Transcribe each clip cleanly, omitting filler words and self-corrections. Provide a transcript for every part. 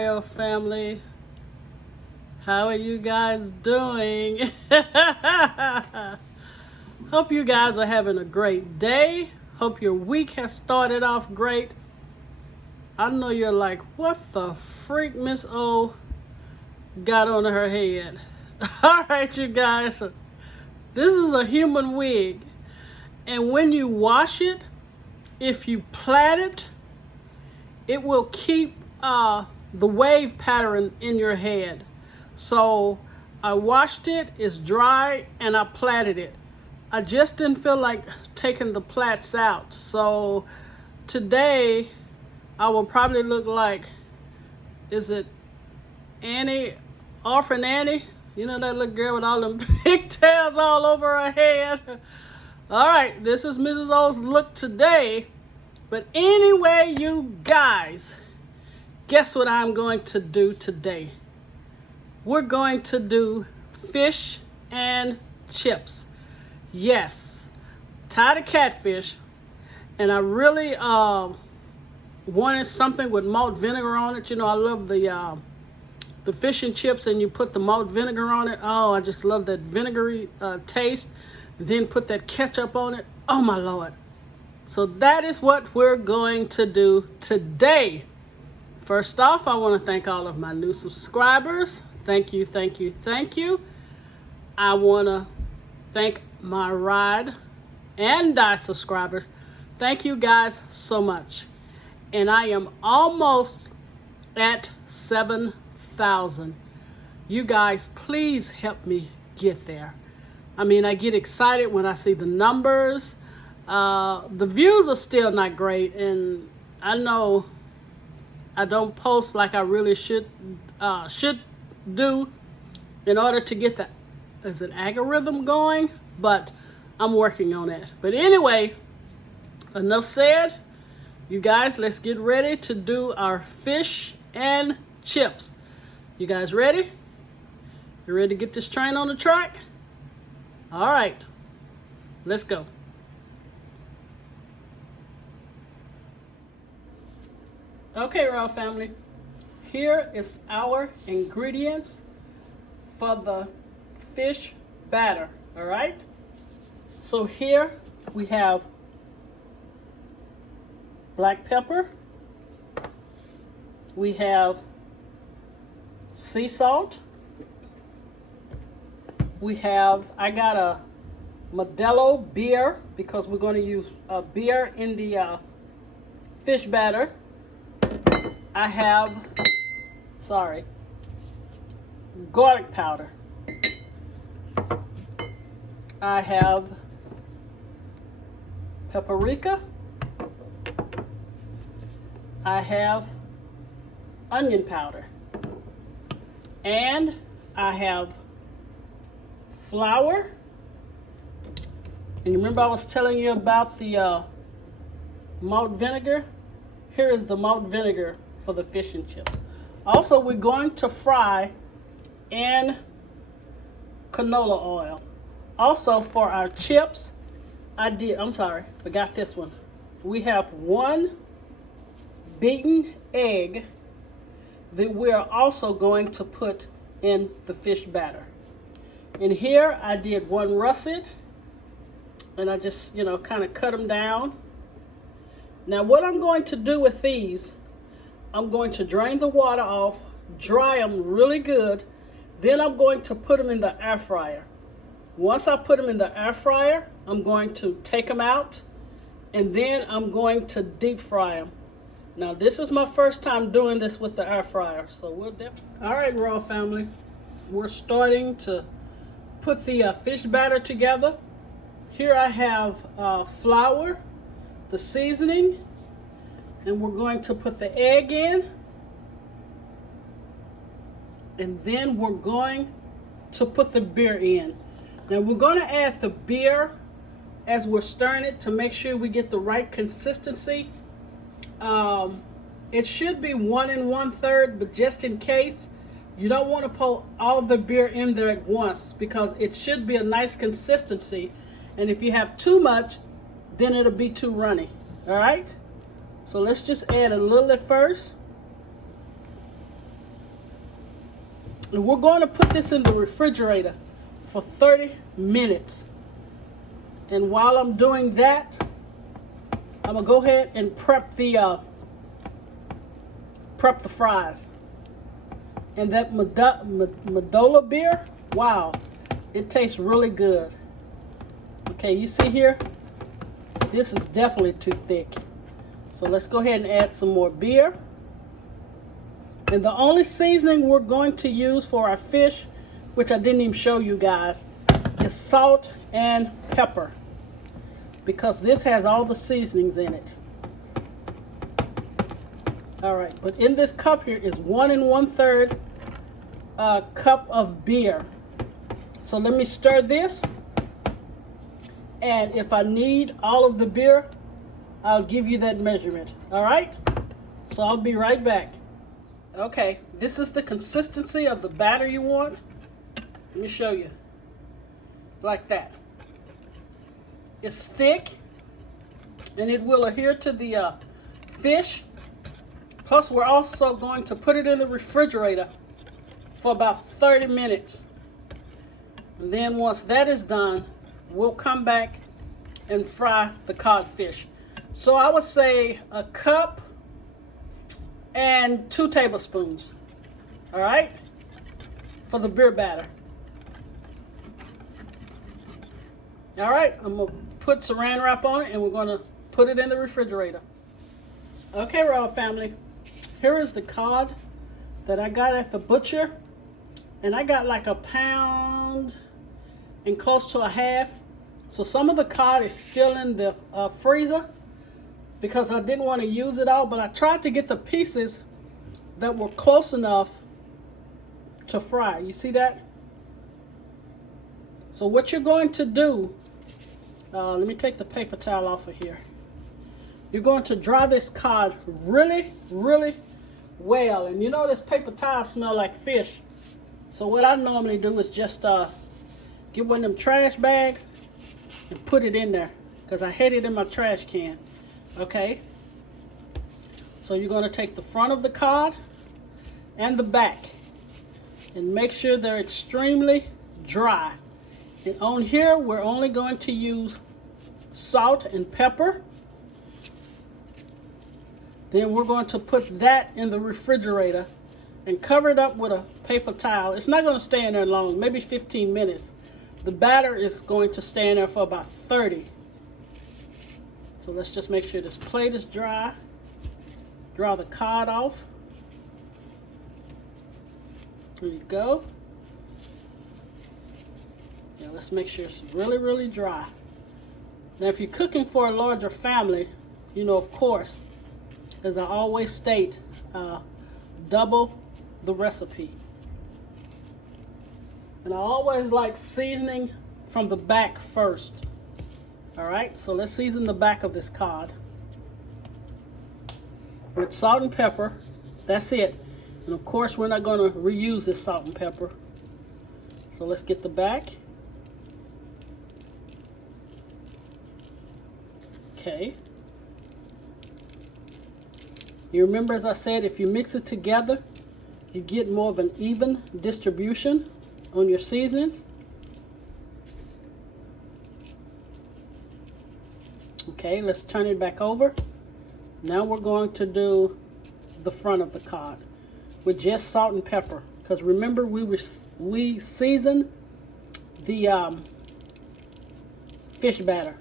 royal family. How are you guys doing? Hope you guys are having a great day. Hope your week has started off great. I know you're like, what the freak Miss O got on her head? All right, you guys. This is a human wig. And when you wash it, if you plait it, it will keep the wave pattern in your head. So I washed it, it's dry, and I plaited it. I just didn't feel like taking the plaits out. So today I will probably look like, is it Annie, Orphan Annie? You know that little girl with all them pigtails all over her head? All right, this is Mrs. O's look today. But anyway, you guys, guess what I'm going to do today? We're going to do fish and chips. Yes, tired of catfish, and I really wanted something with malt vinegar on it. You know, I love the fish and chips, and you put the malt vinegar on it. Oh, I just love that vinegary taste. And then put that ketchup on it. Oh my Lord. So that is what we're going to do today. First off, I want to thank all of my new subscribers. Thank you, thank you, thank you. I want to thank my ride and die subscribers. Thank you guys so much. And I am almost at 7,000. You guys, please help me get there. I mean, I get excited when I see the numbers. The views are still not great, and I know I don't post like I really should do in order to get the algorithm going, but I'm working on it. But anyway, enough said. You guys, let's get ready to do our fish and chips. You guys ready? You ready to get this train on the track? All right, let's go. Okay, Royal family, here is our ingredients for the fish batter, all right? So here we have black pepper, we have sea salt, I got a Modelo beer because we're going to use beer in the fish batter. I have, garlic powder. I have paprika. I have onion powder. And I have flour. And you remember I was telling you about the malt vinegar? Here is the malt vinegar for the fish and chips. Also, we're going to fry in canola oil. Also, for our chips, forgot this one. We have 1 beaten egg that we are also going to put in the fish batter. And here I did 1 russet, and I just, kind of cut them down. Now what I'm going to do with these, I'm going to drain the water off, dry them really good, then I'm going to put them in the air fryer. Once I put them in the air fryer, I'm going to take them out, and then I'm going to deep fry them. Now this is my first time doing this with the air fryer, so we'll all right, Royal family, we're starting to put the fish batter together. Here I have flour, the seasoning, and we're going to put the egg in, and then we're going to put the beer in. Now we're going to add the beer as we're stirring it to make sure we get the right consistency. It should be 1 1/3, but just in case, you don't want to pour all the beer in there at once because it should be a nice consistency. And if you have too much, then it'll be too runny. All right, so let's just add a little at first. And we're going to put this in the refrigerator for 30 minutes. And while I'm doing that, I'm gonna go ahead and prep the fries. And that Canola beer, wow, it tastes really good. Okay, you see here, this is definitely too thick. So let's go ahead and add some more beer. And the only seasoning we're going to use for our fish, which I didn't even show you guys, is salt and pepper, because this has all the seasonings in it. All right, but in this cup here is 1 1/3 cup of beer. So let me stir this, and if I need all of the beer, I'll give you that measurement. All right, so I'll be right back. Okay, this is the consistency of the batter you want. Let me show you. Like that. It's thick, and it will adhere to the fish. Plus, we're also going to put it in the refrigerator for about 30 minutes. And then once that is done, we'll come back and fry the codfish. So I would say a cup and 2 tablespoons, all right, for the beer batter. All right, I'm gonna put saran wrap on it, and we're gonna put it in the refrigerator. Okay, Royal Family, here is the cod that I got at the butcher, and I got like 1 pound and close to 1/2. So some of the cod is still in the freezer, because I didn't want to use it all, but I tried to get the pieces that were close enough to fry. You see that? So what you're going to do, let me take the paper towel off of here. You're going to dry this cod really, really well. And you know this paper towel smell like fish. So what I normally do is just get one of them trash bags and put it in there, because I had it in my trash can. Okay, so you're going to take the front of the cod and the back, and make sure they're extremely dry. And on here, we're only going to use salt and pepper. Then we're going to put that in the refrigerator and cover it up with a paper towel. It's not going to stay in there long, maybe 15 minutes. The batter is going to stay in there for about 30. So let's just make sure this plate is dry. Draw the cod off. There you go. Yeah, let's make sure it's really, really dry. Now, if you're cooking for a larger family, you know, of course, as I always state, double the recipe. And I always like seasoning from the back first. All right, so let's season the back of this cod with salt and pepper. That's it. And of course, we're not going to reuse this salt and pepper. So let's get the back. Okay. You remember, as I said, if you mix it together, you get more of an even distribution on your seasonings. Okay, let's turn it back over. Now we're going to do the front of the cod with just salt and pepper, because remember, we seasoned the fish batter.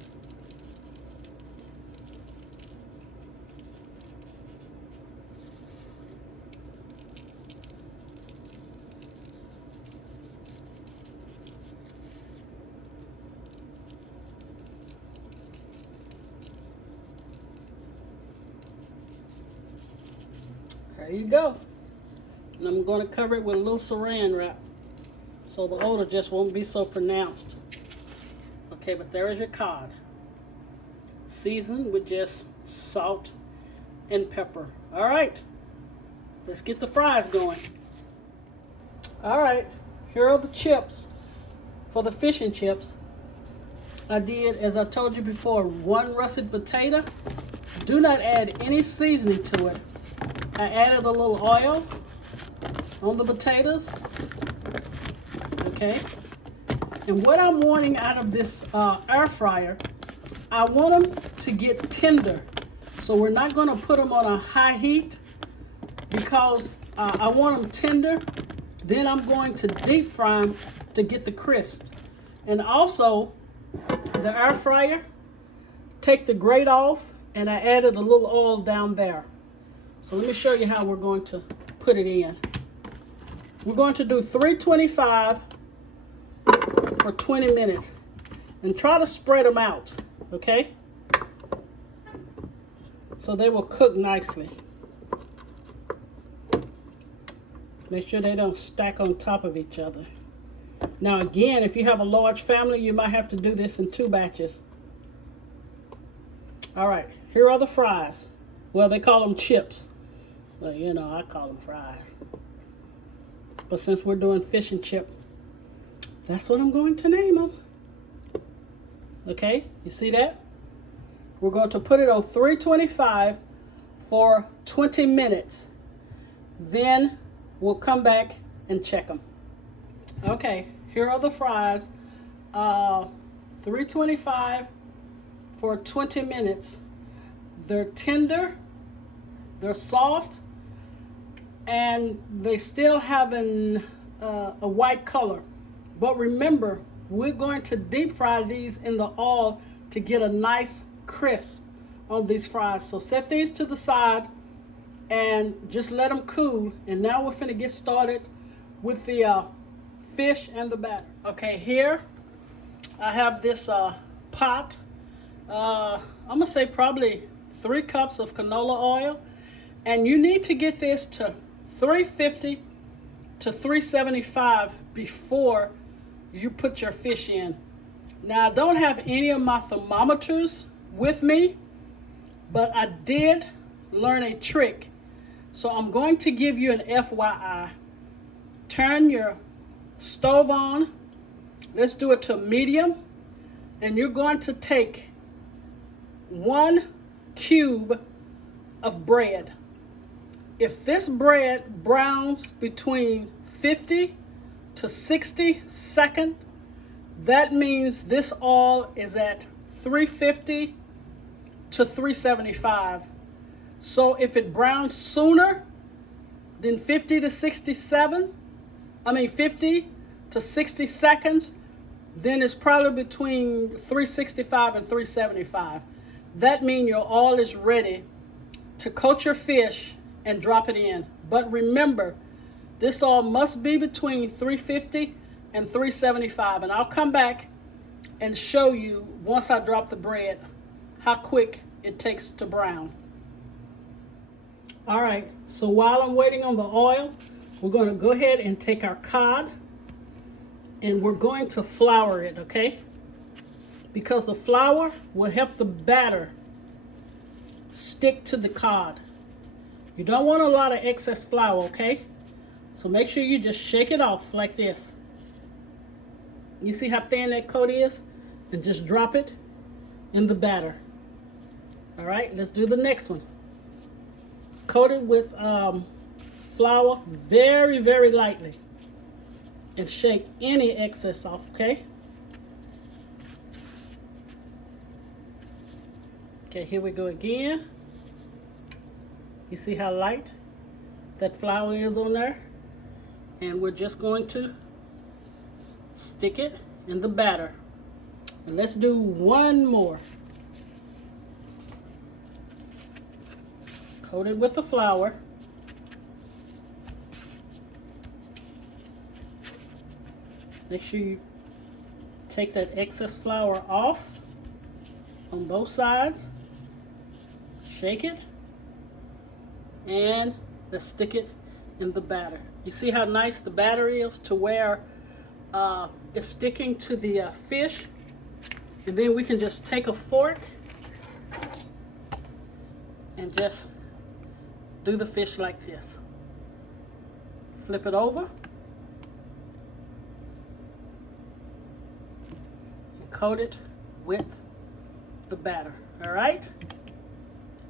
There you go. And I'm going to cover it with a little saran wrap so the odor just won't be so pronounced. Okay, but there is your cod, seasoned with just salt and pepper. All right, let's get the fries going. All right, here are the chips for the fish and chips. I did, as I told you before, 1 russet potato. Do not add any seasoning to it. I added a little oil on the potatoes. Okay. And what I'm wanting out of this air fryer, I want them to get tender. So we're not going to put them on a high heat because I want them tender. Then I'm going to deep fry them to get the crisp. And also, the air fryer, take the grate off, and I added a little oil down there. So let me show you how we're going to put it in. We're going to do 325 for 20 minutes and try to spread them out, okay? So they will cook nicely. Make sure they don't stack on top of each other. Now again, if you have a large family, you might have to do this in 2 batches. All right, here are the fries. Well, they call them chips. Well, you know, I call them fries. But since we're doing fish and chip, that's what I'm going to name them. Okay, you see that? We're going to put it on 325 for 20 minutes. Then we'll come back and check them. Okay, here are the fries. 325 for 20 minutes. They're tender, they're soft, and they still have a white color. But remember, we're going to deep fry these in the oil to get a nice crisp on these fries. So set these to the side and just let them cool. And now we're finna get started with the fish and the batter. Okay, here I have this pot. I'm gonna say probably 3 cups of canola oil. And you need to get this to 350 to 375 before you put your fish in. Now, I don't have any of my thermometers with me, but I did learn a trick. So I'm going to give you an FYI. Turn your stove on. Let's do it to medium. And you're going to take 1 cube of bread. If this bread browns between 50 to 60 seconds, that means this oil is at 350 to 375. So if it browns sooner than 50 to 50 to 60 seconds, then it's probably between 365 and 375. That means your oil is ready to coat your fish and drop it in. But remember, this oil must be between 350 and 375. And I'll come back and show you, once I drop the bread, how quick it takes to brown. All right, so while I'm waiting on the oil, we're going to go ahead and take our cod and we're going to flour it, okay? Because the flour will help the batter stick to the cod. You don't want a lot of excess flour, okay? So make sure you just shake it off like this. You see how thin that coat is? And just drop it in the batter. All right, let's do the next one. Coat it with flour very, very lightly. And shake any excess off, okay? Okay, here we go again. You see how light that flour is on there? And we're just going to stick it in the batter. And let's do one more. Coat it with the flour. Make sure you take that excess flour off on both sides. Shake it. And let's stick it in the batter. You see how nice the batter is to where it's sticking to the fish. And then we can just take a fork and just do the fish like this. Flip it over. And coat it with the batter. All right?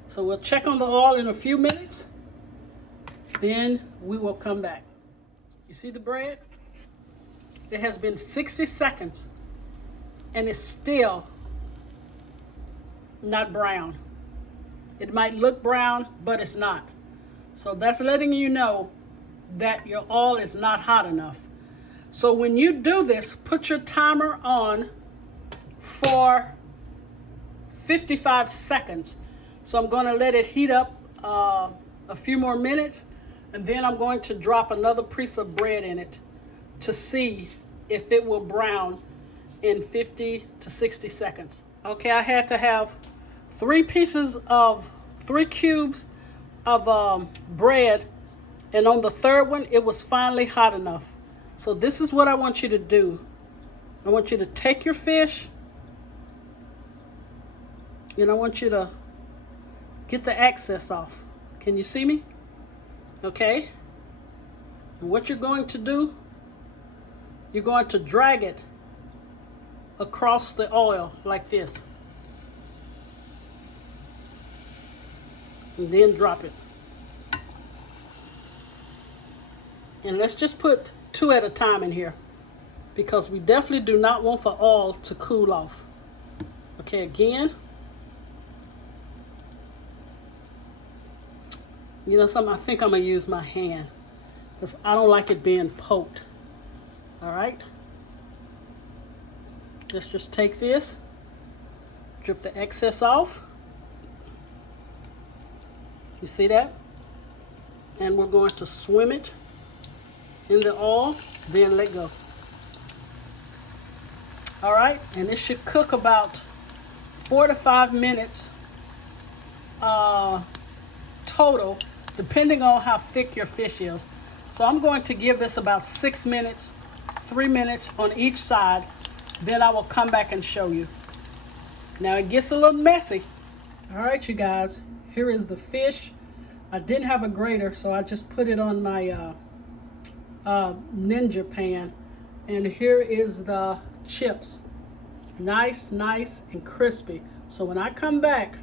So we'll check on the oil in a few minutes. Then we will come back. You see the bread? It has been 60 seconds and it's still not brown. It might look brown, but it's not. So that's letting you know that your oil is not hot enough. So when you do this, put your timer on for 55 seconds. So I'm going to let it heat up a few more minutes, and then I'm going to drop another piece of bread in it to see if it will brown in 50 to 60 seconds. Okay, I had to have 3 cubes of bread, and on the third one it was finally hot enough. So this is what I want you to do. I want you to take your fish and I want you to get the excess off. Can you see me? Okay. And what you're going to do, you're going to drag it across the oil like this. And then drop it. And let's just put 2 at a time in here, because we definitely do not want the oil to cool off. Okay, again. You know something, I think I'm going to use my hand because I don't like it being poked. All right. Let's just take this, drip the excess off. You see that? And we're going to swim it in the oil, then let go. All right, and this should cook about 4 to 5 minutes total, depending on how thick your fish is. So I'm going to give this about 6 minutes, 3 minutes on each side. Then I will come back and show you. Now it gets a little messy. All right, you guys, here is the fish. I didn't have a grater, so I just put it on my Ninja pan. And here is the chips. Nice and crispy. So when I come back,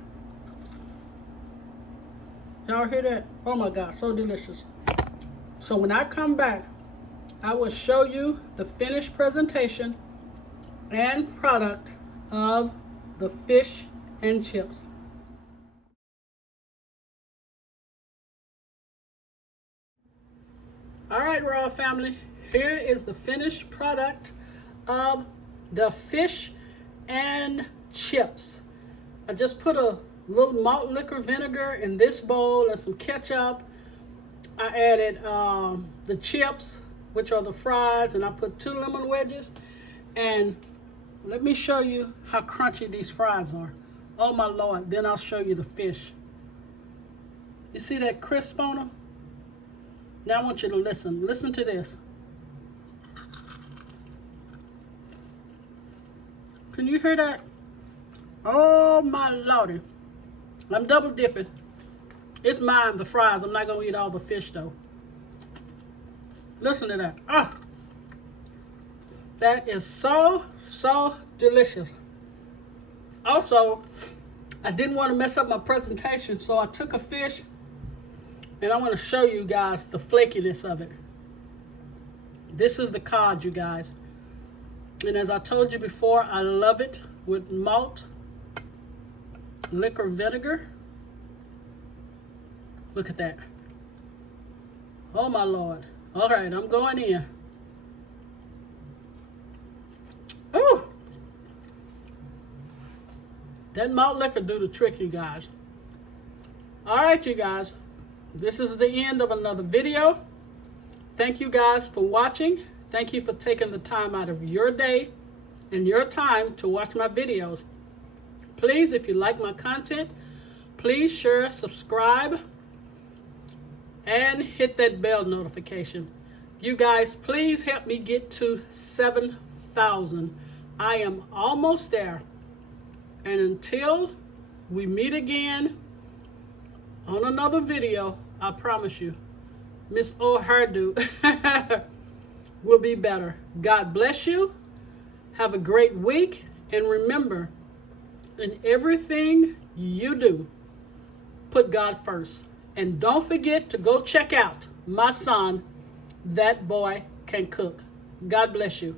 y'all hear that? Oh my God, so delicious. So when I come back, I will show you the finished presentation and product of the fish and chips. All right, Royal family, here is the finished product of the fish and chips. I just put a little malt liquor vinegar in this bowl and some ketchup. I added the chips, which are the fries, and I put 2 lemon wedges. And let me show you how crunchy these fries are. Oh my Lord, then I'll show you the fish. You see that crisp on them? Now I want you to listen. Listen to this. Can you hear that? Oh my Lordy. I'm double dipping. It's mine, the fries. I'm not going to eat all the fish though. Listen to that. Ah, that is so delicious. Also, I didn't want to mess up my presentation, so I took a fish and I want to show you guys the flakiness of it. This is the cod, you guys. And as I told you before, I love it with malt liquor vinegar. Look at that. Oh my Lord. All right, I'm going in. Oh, that malt liquor do the trick, you guys. All right, you guys. This is the end of another video. Thank you guys for watching. Thank you for taking the time out of your day and your time to watch my videos. Please, if you like my content, please share, subscribe, and hit that bell notification. You guys, please help me get to 7,000. I am almost there. And until we meet again on another video, I promise you, Miss O Hairdo will be better. God bless you. Have a great week. And remember, in everything you do, put God first. And don't forget to go check out my son, That boy can cook. God bless you.